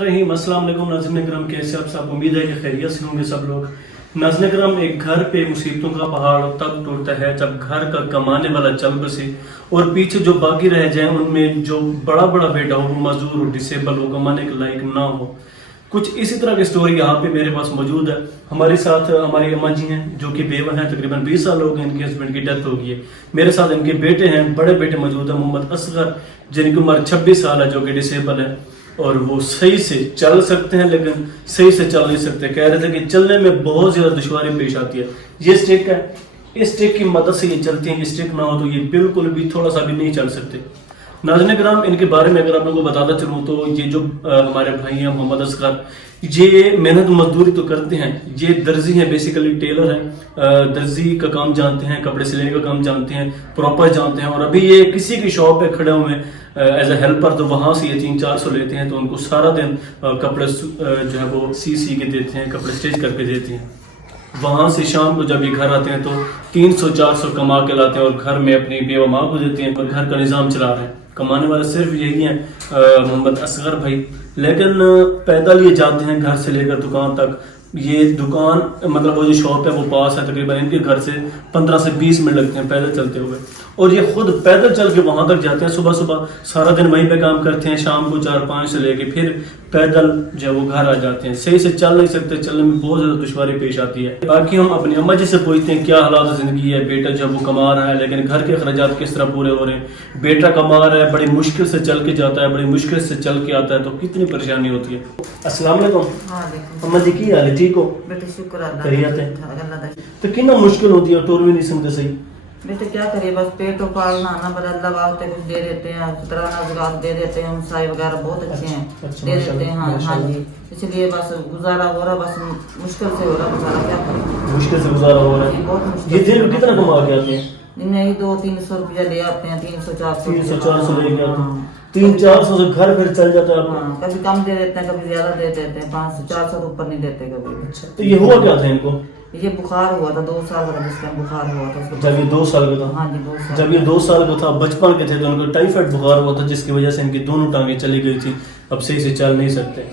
बिस्मिल्लाहिर्रहमानिर्रहीम। अस्सलाम वालेकुम नाज़रीन करम, कैसे आप सब? उम्मीद है कि खैरियत से होंगे सब लोग। नाज़रीन करम, एक घर पे मुसीबतों का पहाड़ तब टूटता है जब घर का कमाने वाला चल बसे और पीछे जो बाकी रह जाए उनमें जो बड़ा बड़ा बेटा हो, वो मजदूर हो, डिसेबल हो, कमाने के लायक ना हो। कुछ इसी तरह की स्टोरी यहाँ पे मेरे पास मौजूद है। हमारे साथ हमारी अम्मा जी हैं जो कि बेवा हैं, तकरीबन 20 साल हो गए इनके हस्बैंड की डेथ हो गई है। मेरे साथ इनके बेटे हैं, बड़े बेटे मौजूद हैं, मोहम्मद असगर, जिनकी उम्र 26 साल है, जो कि डिसेबल है और वो सही से चल सकते हैं लेकिन सही से चल नहीं सकते। कह रहे थे कि चलने में बहुत ज़्यादा दुश्वारी पेश आती है। ये स्टिक है, इस स्टिक की मदद से ये चलते हैं, स्टिक ना हो तो ये बिल्कुल भी थोड़ा सा भी नहीं चल सकते। नाज़रीन किराम, इनके बारे में अगर आप लोगों को बताता चलूँ तो ये जो हमारे भाई हैं मोहम्मद असगर, ये मेहनत मजदूरी तो करते हैं। ये दर्जी हैं, बेसिकली टेलर हैं, दर्जी का काम जानते हैं, कपड़े सिलने का काम जानते हैं, प्रॉपर जानते हैं। और अभी ये किसी की शॉप पे खड़े हुए एज ए हेल्पर, तो वहाँ से ये 300-400 लेते हैं, तो उनको सारा दिन कपड़े जो है वो सी के देते हैं, कपड़े स्टिच करके देते हैं। वहाँ से शाम को जब ये घर आते हैं तो 300-400 कमा के लाते हैं और घर में अपनी बेवा माँ को देते हैं और घर का निज़ाम चला रहे हैं। कमाने वाले सिर्फ यही हैं मोहम्मद असगर भाई, लेकिन पैदल ये जाते हैं घर से लेकर दुकान तक। ये दुकान मतलब वो जो शॉप है वो पास है, तकरीबन इनके घर से 15 से 20 मिनट लगते हैं पैदल चलते हुए। और ये खुद पैदल चल के वहाँ तक जाते हैं, सुबह सुबह सारा दिन वहीं पे काम करते हैं, शाम को 4-5 से लेके फिर पैदल जो है वो घर आ जाते हैं। सही से चल नहीं सकते, चलने में बहुत ज़्यादा दुश्वारी पेश आती है। बाकी हम अपनी अम्मा जी से पूछते हैं क्या हालात ज़िंदगी है। बेटा जब वो कमा रहा है लेकिन घर के अखराजात किस तरह पूरे हो रहे हैं। बेटा कमा रहा है, बड़ी मुश्किल से चल के जाता है, बड़ी मुश्किल से चल के आता है, तो कितनी परेशानी होती है। अस्सलाम वालेकुम अम्मा जी, की हाल है? ठीक हो? बेटे शुक्र अल्लाह खैरियत है? अल्लाह दा। तो कितना मुश्किल होती है, टोर भी नहीं सुनते सही। बेटे क्या करिए, बस पेट तो पालना ना, बस अल्लाह वास्ते कुछ दे देते हैं, तराना जुगात दे देते हैं, हमसाई वगैरह बहुत अच्छे हैं, अच्छा, दे देते हैं। हाँ माशाल्लाह। जी, इसलिए बस गुजारा हो रहा, बस मुश्किल से हो रहा गुजारा, क्या करें, मुश्किल से गुजारा हो रहा है। बहुत ये मुश्किल। दिन में कितना कमा के आते हैं? दिन में ही 200-300 रुपया ले आते हैं, 300-400 300-400 लेके आते हैं, 300-400 से घर फिर चल जाता है आपका। हाँ, कभी कम दे देते हैं, कभी ज्यादा दे देते हैं, 500-400 ऊपर नहीं देते कभी। अच्छा, तो ये हुआ क्या था इनको? ये बुखार हुआ था 2 साल का, जिस टाइम बुखार हुआ था उसको। जब ये 2 साल का था? हाँ जी, 2 साल। जब ये 2 साल का था, बचपन के थे, तो उनको टाइफाइड बुखार हुआ था, जिसकी वजह से इनकी दोनों टांगें चली गई थी, अब सही से चल नहीं सकते।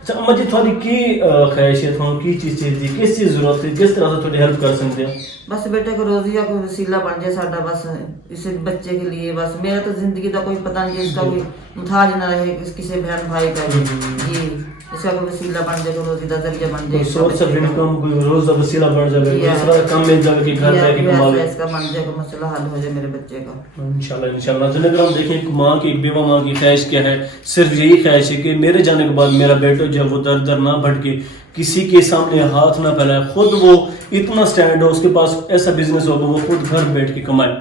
अच्छा अम्मा जी, थोड़ी की ख्वाहिश है, थोड़ी की चीज़ चाहिए, किस चीज़ जरूरत है, किस तरह से थोड़ी हेल्प कर सकते हैं? बस बेटे को रोजिया को वसीला बन जाए साडा, बस इस बच्चे के लिए। बस मेरा तो जिंदगी का कोई पता नहीं, इसका कोई मुथाज ना रहे किसी बहन भाई का जी, इसका कोई वसीला बन जाए, कोई रोजी का जरिया बन जाए, सोर्स ऑफ इनकम, कोई रोज का वसीला बन जाए, दूसरा काम मिल जाए कि घर रह के कमा ले, इसका बन जाए, कोई मसला हल हो जाए मेरे बच्चे का। इंशाल्लाह इंशाल्लाह। तो अगर हम देखें एक माँ की, एक बेवा माँ की ख्वाहिश क्या है, सिर्फ यही ख्वाहिश है कि मेरे जाने के बाद मेरा बेटा जो है वो दर दर ना भटके, किसी के सामने हाथ ना फैलाए, खुद वो इतना स्टैंड हो, उसके पास ऐसा बिजनेस होगा वो खुद घर बैठ के कमाए।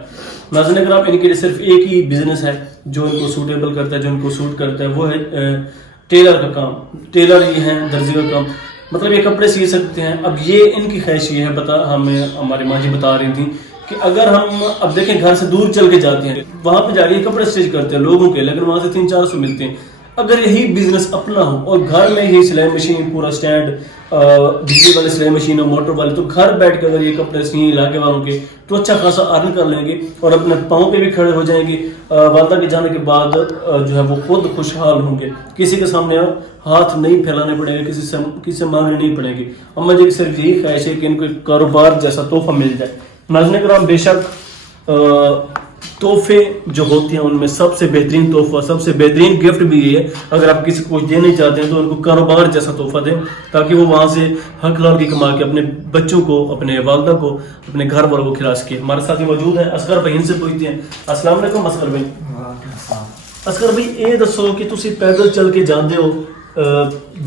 नाज़रीन अगर आप, इनके लिए सिर्फ एक ही बिजनेस है जो इनको सूटेबल करता है, जो इनको सूट करता है, वो है टेलर का काम। टेलर ये है, दर्जी का काम, मतलब ये कपड़े सी सकते हैं। अब ये इनकी ख्वाहिश ये है, हमें हमारी माँ जी बता रही थी कि अगर हम अब देखें घर से दूर चल के जाते हैं, वहाँ पे जाके कपड़े स्टिच करते हैं लोगों के, लेकिन वहाँ से 300-400 मिलते हैं। अगर यही बिजनेस अपना हो और घर में ही सिलाई मशीन, पूरा स्टैंड, बिजली वाली सिलाई मशीन है, मोटर वाली, तो घर बैठ कर अगर ये कपड़े सी इलाके वालों के, तो अच्छा खासा अर्न कर लेंगे और अपने पाँव पे भी खड़े हो जाएंगे। वालदा के जाने के बाद जो है वो खुद खुशहाल होंगे, किसी के सामने हाथ नहीं फैलाने पड़ेंगे, किसी से मांगने नहीं पड़ेंगे। अम्मा जी की सिर्फ यही ख्वाहिश है कि इनको एक कारोबार जैसा तोहफा मिल जाए। नाज़रीन किराम, बेशक तोहफे जो होते हैं उनमें सबसे बेहतरीन तोहफा, सबसे बेहतरीन गिफ्ट भी ये है, अगर आप किसी को देना चाहते हैं तो उनको कारोबार जैसा तोहफा दें, ताकि वो वहाँ से हक लाल की कमा के अपने बच्चों को, अपने वालदा को, अपने घर वालों को खिला सके। हमारे साथ ही मौजूद है असगर भाई, इनसे पूछते हैं। अस्सलाम वालेकुम असगर भाई। असगर भाई, ये दसो कि तुसी पैदल चल के जाते हो,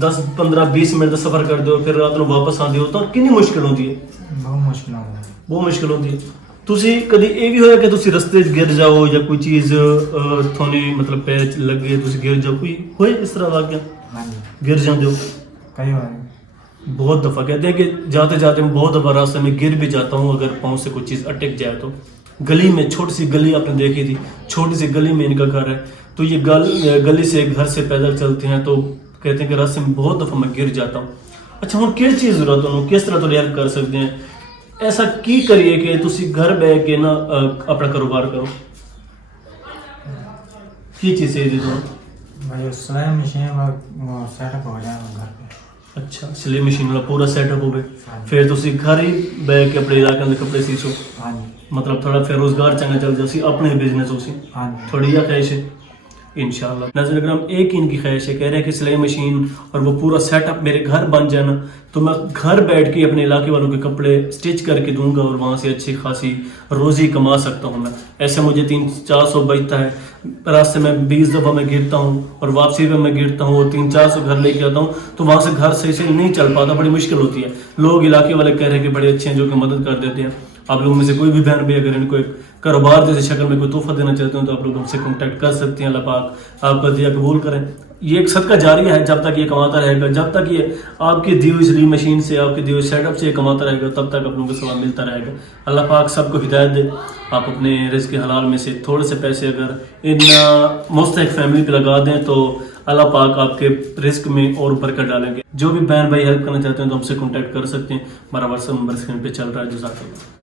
10-15-20 मिनट का सफर करते हो, फिर रात को वापस आते हो, तो कितनी मुश्किल होती है? बहुत मुश्किल होती है। ਤੁਸੀਂ ਕਦੀ ਇਹ ਵੀ ਹੋਇਆ ਕਿ ਤੁਸੀਂ ਰਸਤੇ 'ਚ ਗਿਰ ਜਾਓ ਜਾਂ ਕੋਈ ਚੀਜ਼ ਤੁਹਾਨੂੰ मतलब पैर 'ਚ ਲੱਗੇ, ਤੁਸੀਂ गिर जाओ, कोई होए इस तरह वाक़या? गिर जाते हो? कई बार बहुत दफ़ा कहते हैं कि जाते जाते मैं बहुत दफ़ा रास्ते में गिर भी जाता हूँ, अगर पाँव से कोई चीज़ अटक जाए तो। गली में, छोटी सी गली आपने देखी थी, छोटी सी गली में इनका घर है, तो ये गली से घर से पैदल चलते हैं, तो कहते हैं कि रास्ते में बहुत दफ़ा मैं गिर जाता हूँ। अच्छा हुण किस चीज़ जरूरत है, किस तरह तो हेल्प कर सकते हैं? ऐसा की करिए कि तुसी घर बह के ना अपना कारोबार करो, की चीज़ चाहिए तो? भाई सिलाई मशीन वो सेटअप हो जाएगा घर पे। अच्छा सिलाई मशीन वाला पूरा सेटअप हो गए हाँ जी। फिर ਤੁਸੀਂ ਘਰ ਹੀ ਬੈ ਕੇ ਆਪਣੇ ਇਲਾਕੇ ਦੇ ਕੱਪੜੇ ਸੀਸੋ हाँ जी। मतलब थोड़ा फिर रोजगार चंगा चल जासी अपने बिजनेस हो सी हाँ जी। थोड़ी या ख्वाहिश है इंशाल्लाह। नाज़रीन अगर हम एक ही इनकी ख्वाहिश है, कह रहे हैं कि सिलाई मशीन और वो पूरा सेटअप मेरे घर बन जाना तो मैं घर बैठ के अपने इलाके वालों के कपड़े स्टिच करके दूंगा और वहाँ से अच्छी खासी रोज़ी कमा सकता हूँ मैं। ऐसे मुझे 300-400 बचता है, रास्ते में 20 दफ़ा मैं गिरता हूँ और वापसी में मैं गिरता हूँ और 300-400 घर लेके आता हूँ तो वहाँ से घर सही से नहीं चल पाता, बड़ी मुश्किल होती है। लोग इलाके वाले कह रहे हैं कि बड़े अच्छे हैं जो कि मदद कर देते हैं। आप लोगों में से कोई भी बहन भी अगर इनको एक कारोबार जैसे शक्ल में कोई तोहफा देना चाहते हो तो आप लोग हमसे कांटेक्ट कर सकते हैं। अल्लाह पाक आपका दिया कबूल करें। ये एक सदका जारिया है, जब तक ये कमाता रहेगा, जब तक ये आपकी दी हुई सिलाई मशीन से, आपके दिए हुए सेटअप से ये कमाता रहेगा, तब तक आप लोगों को सवाब मिलता रहेगा। अल्लाह पाक सबको हिदायत दे। आप अपने रिज़्क़ के हलाल में से थोड़े से पैसे अगर इन मुस्तहिक फैमिली पे लगा दें तो अल्लाह पाक आपके रिस्क में और बरकत डालेंगे। जो भी बहन भाई हेल्प करना चाहते हैं तो हमसे कांटेक्ट कर सकते हैं। हमारा व्हाट्सएप नंबर स्क्रीन पे चल रहा है। जज़ाकल्लाह।